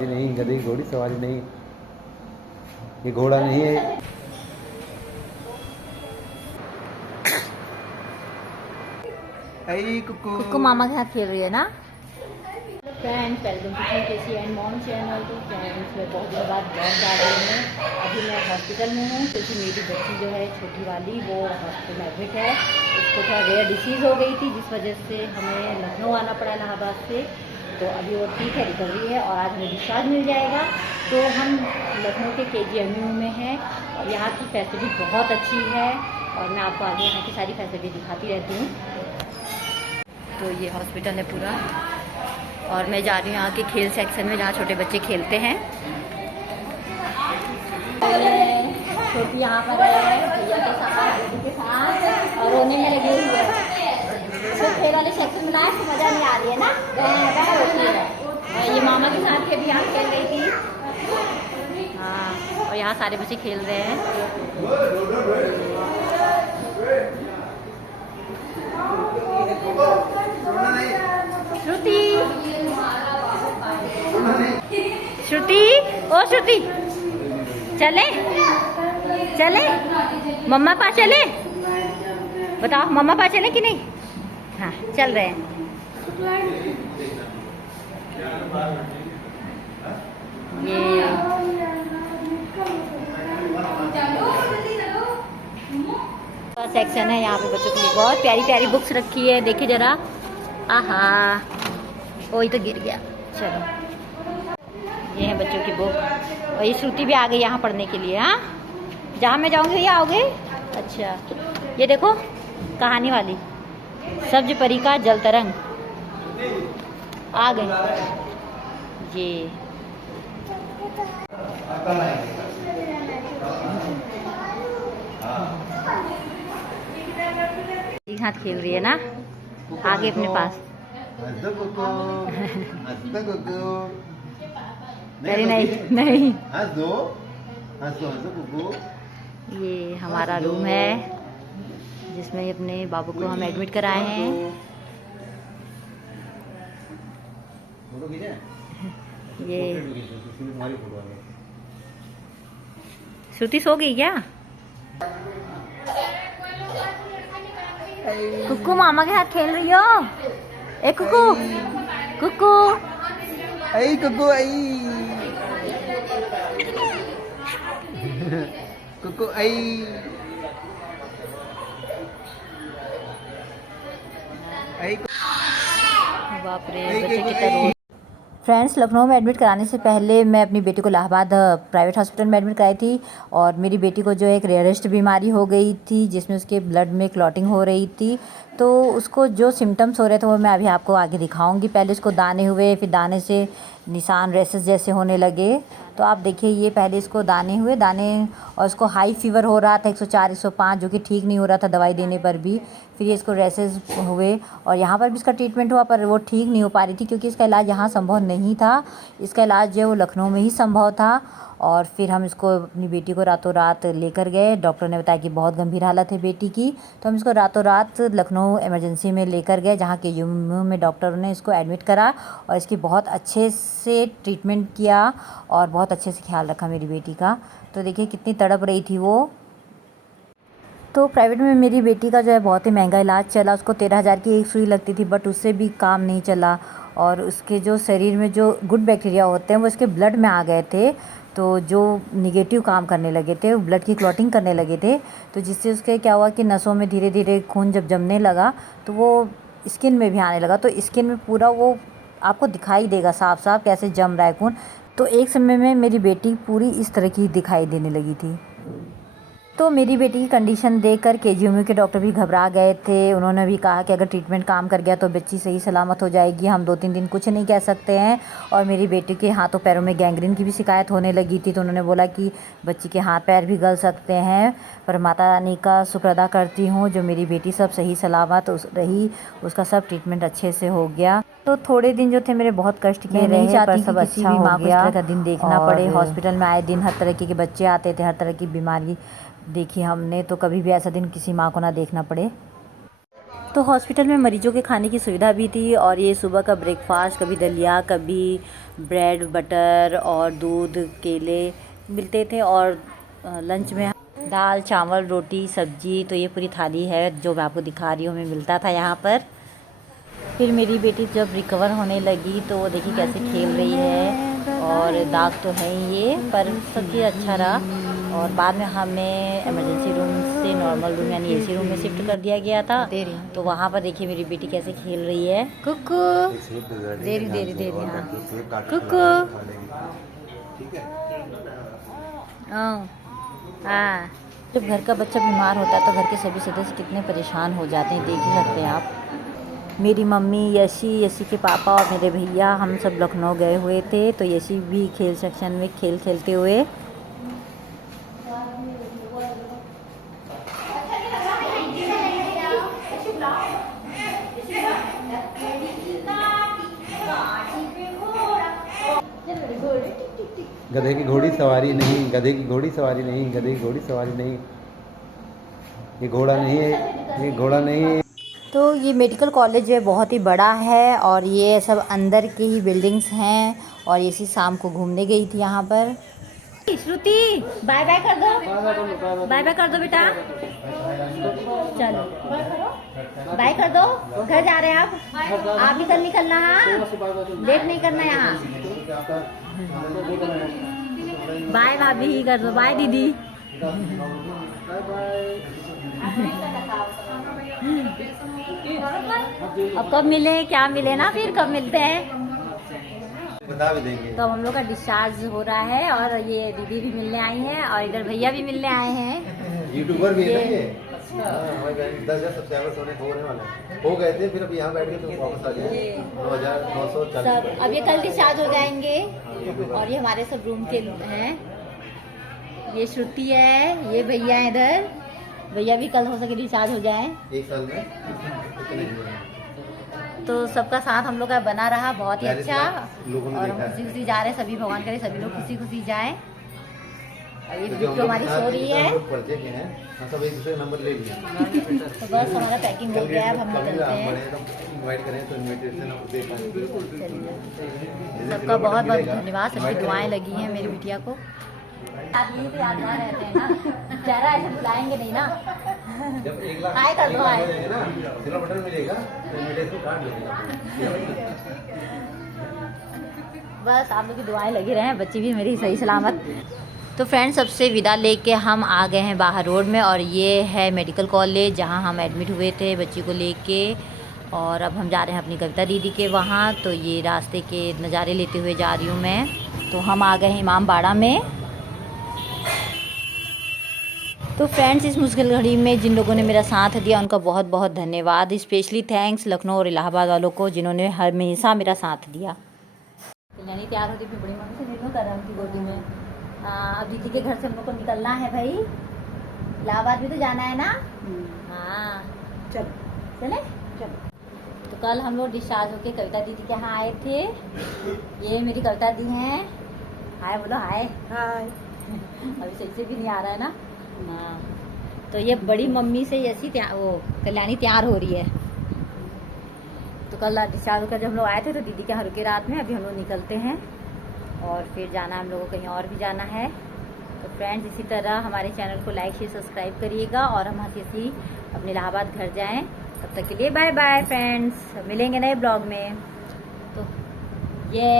ये नहीं, गधे की घोड़ी सवारी नहीं, ये घोड़ा नहीं है। कुक्कू मामा के साथ खेल रही है ना। Friends welcome to KC and mom channel. तो फ्रेंड्स मैं बहुत दिनों बाद ब्लॉग डाल रही हूँ। अभी मैं हॉस्पिटल में हूँ क्योंकि मेरी बच्ची जो है छोटी वाली वो हॉस्पिटल में एडमिट है। उसको थोड़ा रेयर डिसीज़ हो गई थी जिस वजह से हमें लखनऊ आना पड़ा इलाहाबाद से। तो अभी वो ठीक है, रिकवरी है और आज हमें डिस्चार्ज मिल जाएगा। तो हम लखनऊ के KGMU में हैं और यहाँ की फैसिलिटी बहुत अच्छी है और मैं आपको आगे यहाँ की सारी फैसिलिटी दिखाती रहती हूँ। तो ये हॉस्पिटल है पूरा और मैं जा रही हूँ यहाँ के खेल सेक्शन में जहाँ छोटे बच्चे खेलते हैं। छोटी यहाँ पर है भैया के साथ, दीदी के साथ और रोने में लगी हुई है। तो खेल वाले सेक्शन में लाए तो मज़ा नहीं आ रही है ना, होती है। और ये मामा के साथ के भी यहाँ खेल रही थी। हाँ, और यहाँ सारे बच्चे खेल रहे हैं। श्रुति, श्रुति, ओ श्रुति, चले चले मम्मा पास चले, बताओ मम्मा पास चले कि नहीं। हाँ चल रहे हैं। ये सेक्शन है, यहाँ पे बच्चों के लिए बहुत प्यारी प्यारी बुक्स रखी है। देखिए जरा, आहा वही तो गिर गया। चलो ये है बच्चों की बुक और ये श्रुति भी आ गई यहाँ पढ़ने के लिए। हाँ जहाँ मैं जाऊँगी भैया आओगे। अच्छा ये देखो कहानी वाली सब्ज परी का जल तरंग आ गई। ये हाथ खेल रही है ना आगे अपने पास। अरे नहीं नहीं, ये हमारा रूम है जिसमें अपने बाबू को हम एडमिट कराए हैं। ये श्रुति सो गई क्या। कुक्कू मामा के साथ खेल रही हो। ए कुक्कू, कुक्कू, आई कुकु, आई कुकु, आई आई। बाप रे बच्चे कितना रो। फ्रेंड्स लखनऊ में एडमिट कराने से पहले मैं अपनी बेटी को इलाहाबाद प्राइवेट हॉस्पिटल में एडमिट कराई थी और मेरी बेटी को जो एक रेयरेस्ट बीमारी हो गई थी जिसमें उसके ब्लड में क्लॉटिंग हो रही थी। तो उसको जो सिम्टम्स हो रहे थे वो मैं अभी आपको आगे दिखाऊंगी। पहले उसको दाने हुए, फिर दाने से निशान रेसेस जैसे होने लगे। तो आप देखिए ये पहले इसको दाने हुए, दाने और इसको हाई फीवर हो रहा था 104 105 जो कि ठीक नहीं हो रहा था दवाई देने पर भी। फिर ये इसको रेसेस हुए और यहाँ पर भी इसका ट्रीटमेंट हुआ पर वो ठीक नहीं हो पा रही थी क्योंकि इसका इलाज यहाँ संभव नहीं था। इसका इलाज जो है वो लखनऊ में ही संभव था। और फिर हम इसको अपनी बेटी को रातों रात लेकर गए। डॉक्टर ने बताया कि बहुत गंभीर हालत है बेटी की। तो हम इसको रातों रात लखनऊ इमरजेंसी में लेकर गए जहाँ के KGMU में डॉक्टरों ने इसको एडमिट करा और इसकी बहुत अच्छे से ट्रीटमेंट किया और बहुत अच्छे से ख्याल रखा मेरी बेटी का। तो देखिए कितनी तड़प रही थी वो। तो प्राइवेट में मेरी बेटी का जो है बहुत ही महंगा इलाज चला। उसको 13,000 की एक सुई लगती थी बट उससे भी काम नहीं चला और उसके जो शरीर में जो गुड बैक्टीरिया होते हैं वो इसके ब्लड में आ गए थे। तो जो निगेटिव काम करने लगे थे, ब्लड की क्लॉटिंग करने लगे थे। तो जिससे उसके क्या हुआ कि नसों में धीरे धीरे खून जब जमने लगा तो वो स्किन में भी आने लगा। तो स्किन में पूरा वो आपको दिखाई देगा साफ साफ कैसे जम रहा है खून। तो एक समय में मेरी बेटी पूरी इस तरह की दिखाई देने लगी थी। तो मेरी बेटी की कंडीशन देखकर KGMU के डॉक्टर भी घबरा गए थे। उन्होंने भी कहा कि अगर ट्रीटमेंट काम कर गया तो बच्ची सही सलामत हो जाएगी, हम 2-3 दिन कुछ नहीं कह सकते हैं। और मेरी बेटी के हाथों पैरों में गैंग्रीन की भी शिकायत होने लगी थी। तो उन्होंने बोला कि बच्ची के हाथ पैर भी गल सकते हैं। पर माता रानी का शुक्र अदा करती हूँ जो मेरी बेटी सब सही सलामत रही, उसका सब ट्रीटमेंट अच्छे से हो गया। तो थोड़े दिन जो थे मेरे बहुत कष्ट के रहे पर सब अच्छा हो गया। इस तरह का दिन देखना पड़े। हॉस्पिटल में आए दिन हर तरह के बच्चे आते थे, हर तरह की बीमारी देखी हमने। तो कभी भी ऐसा दिन किसी माँ को ना देखना पड़े। तो हॉस्पिटल में मरीजों के खाने की सुविधा भी थी और ये सुबह का ब्रेकफास्ट कभी दलिया कभी ब्रेड बटर और दूध केले मिलते थे और लंच में दाल चावल रोटी सब्जी। तो ये पूरी थाली है जो मैं आपको दिखा रही हूँ, हमें मिलता था यहाँ पर। फिर मेरी बेटी जब रिकवर होने लगी तो वो देखिए कैसे खेल रही है और दाग तो है ही ये, पर सब चीज़ अच्छा रहा। और बाद में हमें इमरजेंसी रूम से नॉर्मल रूम यानी एसी रूम में शिफ्ट कर दिया गया था। तो वहाँ पर देखिए मेरी बेटी कैसे खेल रही है। कुकू दे रही हाँ कुकू हाँ। जब घर का बच्चा बीमार होता है तो घर के सभी सदस्य कितने परेशान हो जाते हैं, देख ही सकते हैं आप। मेरी मम्मी यशी के पापा और मेरे भैया हम सब लखनऊ गए हुए थे। तो यशी भी खेल सेक्शन में खेल खेलते हुए गधे की घोड़ी सवारी नहीं, गधे की घोड़ी सवारी नहीं, गधे की घोड़ी सवारी नहीं, ये घोड़ा नहीं है, ये घोड़ा नहीं है। तो ये मेडिकल कॉलेज जो है बहुत ही बड़ा है और ये सब अंदर की ही बिल्डिंग्स हैं। और ये शाम को घूमने गई थी यहाँ पर। श्रुति बाय बाय कर दो, बाय बाय कर दो बेटा, चलो बाय कर दो। घर जा रहे हैं आप भी कल निकलना है, लेट नहीं करना यहाँ। बाय भाभी ही कर दो, बाय दीदी। अब कब मिले क्या मिले ना, फिर कब मिलते हैं बता भी देंगे। तो हम लोग का डिस्चार्ज हो रहा है और ये दीदी भी मिलने आई हैं और इधर भैया भी मिलने आए हैं। यूट्यूबर भी है ना ये। हमारी बहन 10,000 सब्सक्राइबर्स होने वाले हो गए थे, फिर अब यहाँ बैठ के तो वापस आ गए 9,940 सब। अब ये कल डिस्चार्ज हो जाएंगे और ये हमारे सब रूम के हैं। ये श्रुति है, ये भैया है इधर, भैया भी कल हो सके डिस्चार्ज हो जाए। एक साल में इतने ही हुए। तो सबका साथ हम लोग का बना रहा बहुत ही अच्छा लोगों और हम खुशी खुशी जा रहे हैं। सभी भगवान करे सभी लोग खुशी खुशी जाएं। और ये वीडियो हमारी सो रही है सब एक दूसरे नंबर ले लिया। तो बस हमारा पैकिंग हो गया, अब हम निकलते हैं। इनवाइट करें तो इनविटेशन दे पाएंगे। सबका बहुत बहुत धन्यवाद, सबकी दुआएं लगी हैं मेरी बिटिया को। आप यहीं पे यादगार रहते हैं ना, चेहरा ऐसे बुलाएंगे नहीं ना। जब 1 लाख हाय कर दो, हाय ना जिला बटन मिलेगा तो इनविटेशन कार्ड मिलेगा। बस आप लोग की दुआएं लगी रहे, बच्ची भी मेरी सही सलामत। तो फ्रेंड्स सबसे विदा लेके हम आ गए हैं बाहर रोड में और ये है मेडिकल कॉलेज जहां हम एडमिट हुए थे बच्ची को लेके। और अब हम जा रहे हैं अपनी कविता दीदी के वहाँ। तो ये रास्ते के नज़ारे लेते हुए जा रही हूँ मैं। तो हम आ गए हैं इमाम बाड़ा में। तो फ्रेंड्स इस मुश्किल घड़ी में जिन लोगों ने मेरा साथ दिया उनका बहुत बहुत धन्यवाद। स्पेशली थैंक्स लखनऊ और इलाहाबाद वालों को जिन्होंने हमेशा मेरा साथ दिया। कल्याणी तैयार होती अपनी बड़ी मम्मी से निर्णय कर रहा हूँ उनकी गोदी में। अब दीदी के घर से हम लोग को निकलना है भाई, इलाहाबाद भी तो जाना है ना। हाँ चलो चले चलो। तो कल हम लोग डिस्चार्ज होके कविता दीदी के यहाँ आए थे। ये मेरी कविता दी हैं, हाय बोलो हाय। हाय अभी सही से भी नहीं आ रहा है ना। हाँ तो ये बड़ी मम्मी से ऐसी वो कल्याणी तैयार हो रही है। तो कल डिस्चार्ज होकर जब हम लोग आए थे तो दीदी के यहाँ रुके रात में। अभी हम लोग निकलते हैं और फिर जाना है हम लोगों को कहीं और भी जाना है। तो फ्रेंड्स इसी तरह हमारे चैनल को लाइक शेयर सब्सक्राइब करिएगा और हम हंसी हंसी अपने इलाहाबाद घर जाएं। तब तक के लिए बाय बाय फ्रेंड्स, मिलेंगे नए ब्लॉग में। तो ये